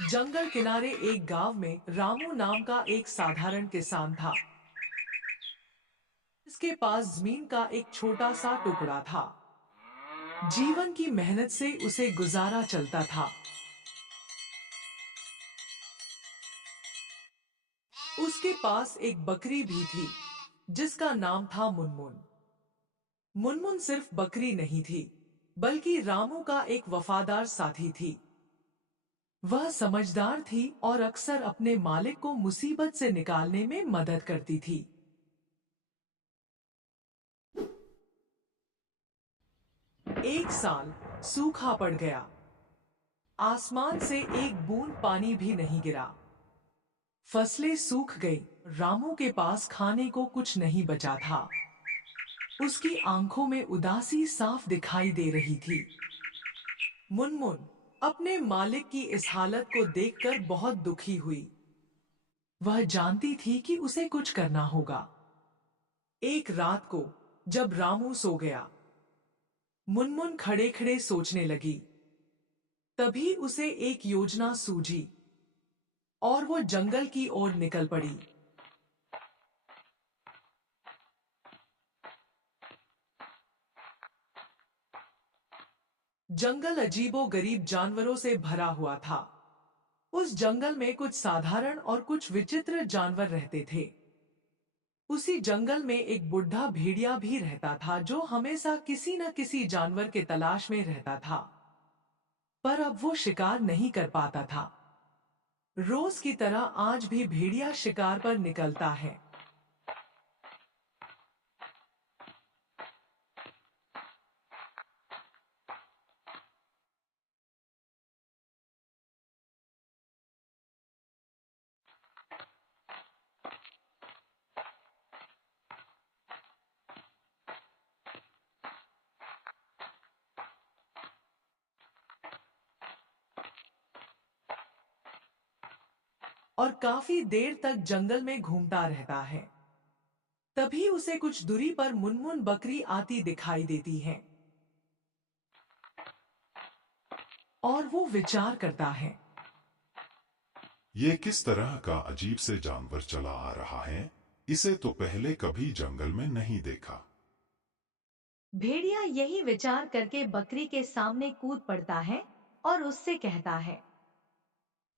जंगल किनारे एक गांव में रामू नाम का एक साधारण किसान था। इसके पास जमीन का एक छोटा सा टुकड़ा था। जीवन की मेहनत से उसे गुजारा चलता था। उसके पास एक बकरी भी थी जिसका नाम था मुनमुन। मुनमुन सिर्फ बकरी नहीं थी, बल्कि रामू का एक वफादार साथी थी। वह समझदार थी और अक्सर अपने मालिक को मुसीबत से निकालने में मदद करती थी। एक साल सूखा पड़ गया। आसमान से एक बूंद पानी भी नहीं गिरा। फसलें सूख गई। रामू के पास खाने को कुछ नहीं बचा था। उसकी आंखों में उदासी साफ दिखाई दे रही थी। मुनमुन अपने मालिक की इस हालत को देखकर बहुत दुखी हुई। वह जानती थी कि उसे कुछ करना होगा। एक रात को जब रामू सो गया, मुनमुन खड़े खड़े सोचने लगी। तभी उसे एक योजना सूझी और वो जंगल की ओर निकल पड़ी। जंगल अजीबोगरीब जानवरों से भरा हुआ था। उस जंगल में कुछ साधारण और कुछ विचित्र जानवर रहते थे। उसी जंगल में एक बुढ़ा भेड़िया भी रहता था जो हमेशा किसी न किसी जानवर के तलाश में रहता था। पर अब वो शिकार नहीं कर पाता था। रोज की तरह आज भी भेड़िया शिकार पर निकलता है। और काफी देर तक जंगल में घूमता रहता है। तभी उसे कुछ दूरी पर मुनमुन बकरी आती दिखाई देती है। और वो विचार करता है। ये किस तरह का अजीब से जानवर चला आ रहा है। इसे तो पहले कभी जंगल में नहीं देखा। भेड़िया यही विचार करके बकरी के सामने कूद पड़ता है और उससे कहता है।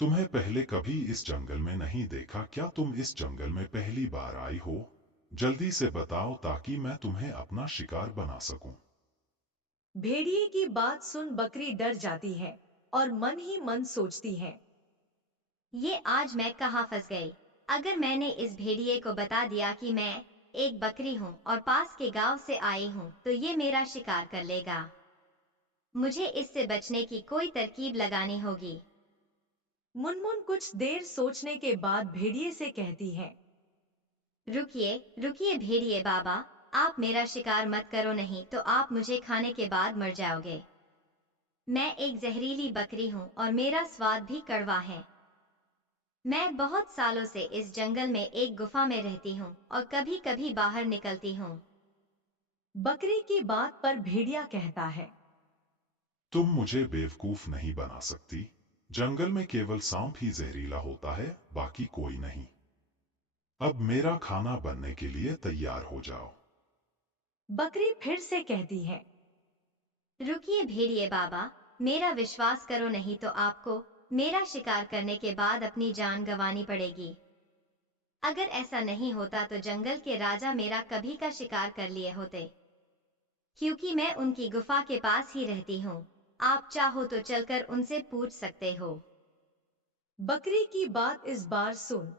तुम्हें पहले कभी इस जंगल में नहीं देखा। क्या तुम इस जंगल में पहली बार आई हो? जल्दी से बताओ ताकि मैं तुम्हें अपना शिकार बना सकूं। भेड़िए की बात सुन बकरी डर जाती है और मन ही मन सोचती है। ये आज मैं कहाँ फंस गई। अगर मैंने इस भेड़िए को बता दिया कि मैं एक बकरी हूँ और पास के गांव से आई हूँ, तो ये मेरा शिकार कर लेगा। मुझे इससे बचने की कोई तरकीब लगानी होगी। मुनमुन कुछ देर सोचने के बाद भेड़िए से कहती है। रुकिए रुकिए भेड़िए बाबा, आप मेरा शिकार मत करो, नहीं तो आप मुझे खाने के बाद मर जाओगे। मैं एक जहरीली बकरी हूँ और मेरा स्वाद भी कड़वा है। मैं बहुत सालों से इस जंगल में एक गुफा में रहती हूँ और कभी कभी बाहर निकलती हूँ। बकरी की बात पर भेड़िया कहता है। तुम मुझे बेवकूफ नहीं बना सकती। जंगल में केवल सांप ही जहरीला होता है, बाकी कोई नहीं। अब मेरा खाना बनने के लिए तैयार हो जाओ। बकरी फिर से कहती है। रुकिए भेड़िए बाबा, मेरा विश्वास करो, नहीं तो आपको मेरा शिकार करने के बाद अपनी जान गंवानी पड़ेगी। अगर ऐसा नहीं होता तो जंगल के राजा मेरा कभी का शिकार कर लिए होते, क्योंकि मैं उनकी गुफा के पास ही रहती हूँ। आप चाहो तो चलकर उनसे पूछ सकते हो। बकरी की बात इस बार सुन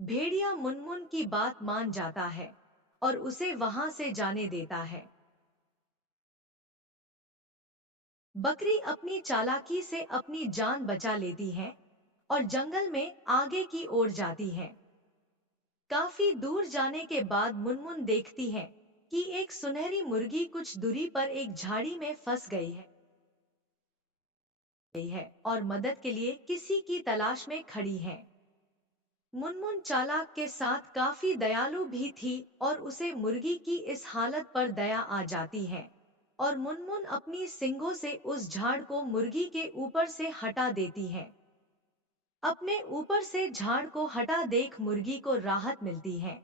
भेड़िया मुनमुन की बात मान जाता है और उसे वहां से जाने देता है। बकरी अपनी चालाकी से अपनी जान बचा लेती है और जंगल में आगे की ओर जाती है। काफी दूर जाने के बाद मुनमुन देखती है कि एक सुनहरी मुर्गी कुछ दूरी पर एक झाड़ी में फंस गई है और मदद के लिए किसी की तलाश में खड़ी है। मुनमुन चालाक के साथ काफी दयालु भी थी और उसे मुर्गी की इस हालत पर दया आ जाती है और मुनमुन अपनी सींगों से उस झाड़ को मुर्गी के ऊपर से हटा देती है। अपने ऊपर से झाड़ को हटा देख मुर्गी को राहत मिलती है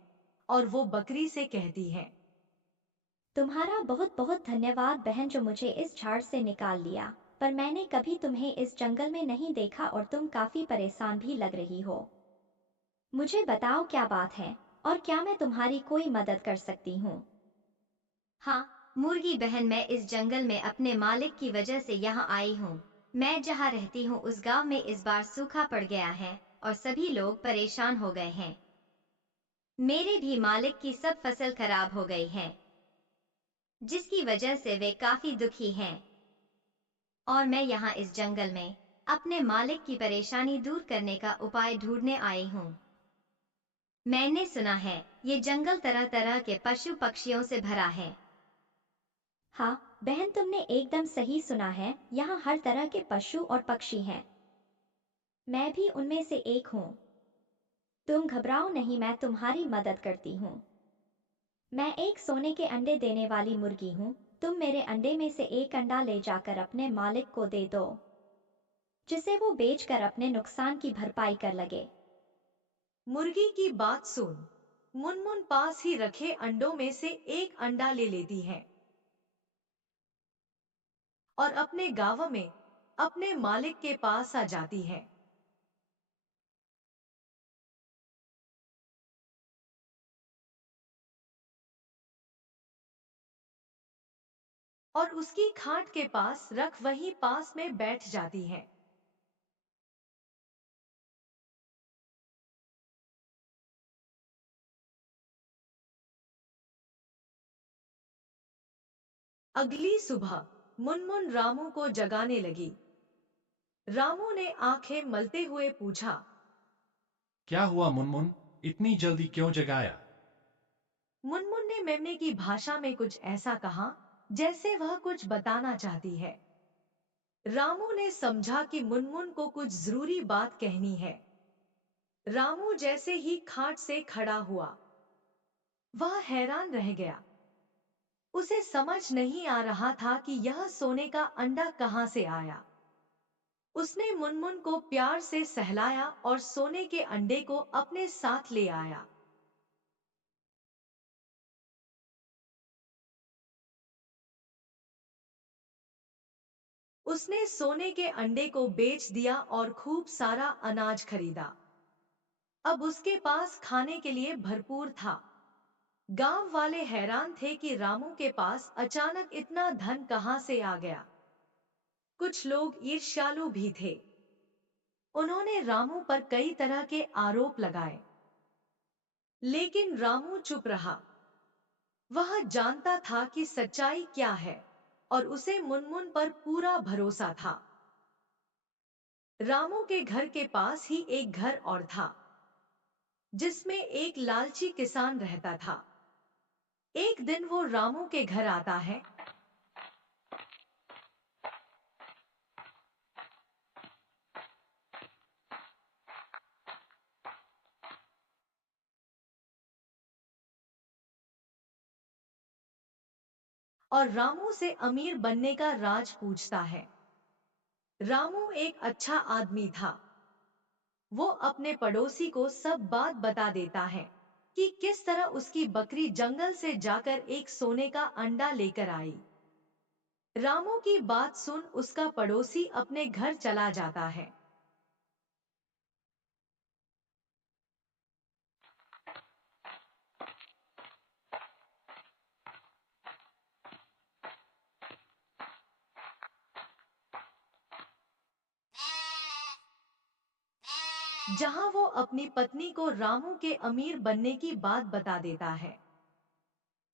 और वो बकरी से कहती है, तुम्हारा बहुत बहुत धन्यवाद बहन, जो मुझे इस झाड़ से निकाल लिया। पर मैंने कभी तुम्हें इस जंगल में नहीं देखा और तुम काफी परेशान भी लग रही हो। मुझे बताओ क्या बात है और क्या मैं तुम्हारी कोई मदद कर सकती हूँ? हाँ मुर्गी बहन, मैं इस जंगल में अपने मालिक की वजह से यहाँ आई हूँ। मैं जहाँ रहती हूँ उस गांव में इस बार सूखा पड़ गया है और सभी लोग परेशान हो गए हैं। मेरे भी मालिक की सब फसल खराब हो गई है, जिसकी वजह से वे काफी दुखी हैं। और मैं यहाँ इस जंगल में अपने मालिक की परेशानी दूर करने का उपाय ढूंढने आई हूँ। मैंने सुना है ये जंगल तरह तरह के पशु पक्षियों से भरा है। हाँ बहन, तुमने एकदम सही सुना है। यहाँ हर तरह के पशु और पक्षी हैं। मैं भी उनमें से एक हूँ। तुम घबराओ नहीं, मैं तुम्हारी मदद करती हूँ। मैं एक सोने के अंडे देने वाली मुर्गी हूँ। तुम मेरे अंडे में से एक अंडा ले जाकर अपने मालिक को दे दो, जिसे वो बेचकर अपने नुकसान की भरपाई कर लगे। मुर्गी की बात सुन मुनमुन पास ही रखे अंडों में से एक अंडा ले लेती है और अपने गांव में अपने मालिक के पास आ जाती है। और उसकी खाट के पास रख वहीं पास में बैठ जाती है। अगली सुबह मुनमुन रामू को जगाने लगी। रामू ने आंखें मलते हुए पूछा, क्या हुआ मुनमुन, इतनी जल्दी क्यों जगाया? मुनमुन ने मेमने की भाषा में कुछ ऐसा कहा जैसे वह कुछ बताना चाहती है। रामू ने समझा कि मुनमुन को कुछ जरूरी बात कहनी है। रामू जैसे ही खाट से खड़ा हुआ, वह हैरान रह गया। उसे समझ नहीं आ रहा था कि यह सोने का अंडा कहां से आया। उसने मुनमुन को प्यार से सहलाया और सोने के अंडे को अपने साथ ले आया। उसने सोने के अंडे को बेच दिया और खूब सारा अनाज खरीदा। अब उसके पास खाने के लिए भरपूर था। गांव वाले हैरान थे कि रामू के पास अचानक इतना धन कहां से आ गया। कुछ लोग ईर्ष्यालु भी थे। उन्होंने रामू पर कई तरह के आरोप लगाए, लेकिन रामू चुप रहा। वह जानता था कि सच्चाई क्या है और उसे मुनमुन पर पूरा भरोसा था। रामू के घर के पास ही एक घर और था, जिसमें एक लालची किसान रहता था। एक दिन वो रामू के घर आता है। और रामू से अमीर बनने का राज पूछता है। रामू एक अच्छा आदमी था। वो अपने पड़ोसी को सब बात बता देता है कि किस तरह उसकी बकरी जंगल से जाकर एक सोने का अंडा लेकर आई। रामू की बात सुन उसका पड़ोसी अपने घर चला जाता है। जहां वो अपनी पत्नी को रामू के अमीर बनने की बात बता देता है।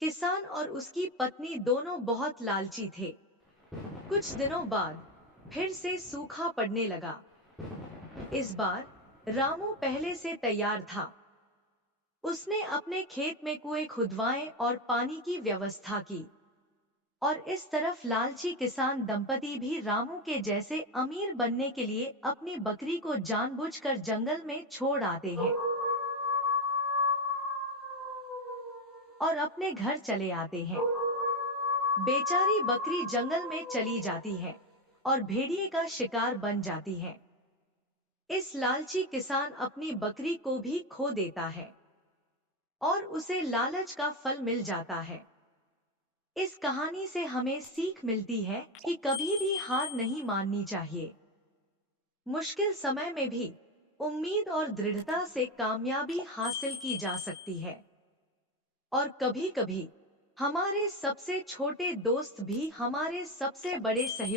किसान और उसकी पत्नी दोनों बहुत लालची थे। कुछ दिनों बाद फिर से सूखा पड़ने लगा। इस बार रामू पहले से तैयार था। उसने अपने खेत में कुएं खुदवाए और पानी की व्यवस्था की। और इस तरफ लालची किसान दंपति भी रामू के जैसे अमीर बनने के लिए अपनी बकरी को जानबूझकर जंगल में छोड़ आते हैं और अपने घर चले आते हैं। बेचारी बकरी जंगल में चली जाती है और भेड़िए का शिकार बन जाती है। इस लालची किसान अपनी बकरी को भी खो देता है और उसे लालच का फल मिल जाता है। इस कहानी से हमें सीख मिलती है कि कभी भी हार नहीं माननी चाहिए। मुश्किल समय में भी उम्मीद और दृढ़ता से कामयाबी हासिल की जा सकती है। और कभी-कभी हमारे सबसे छोटे दोस्त भी हमारे सबसे बड़े सहयोग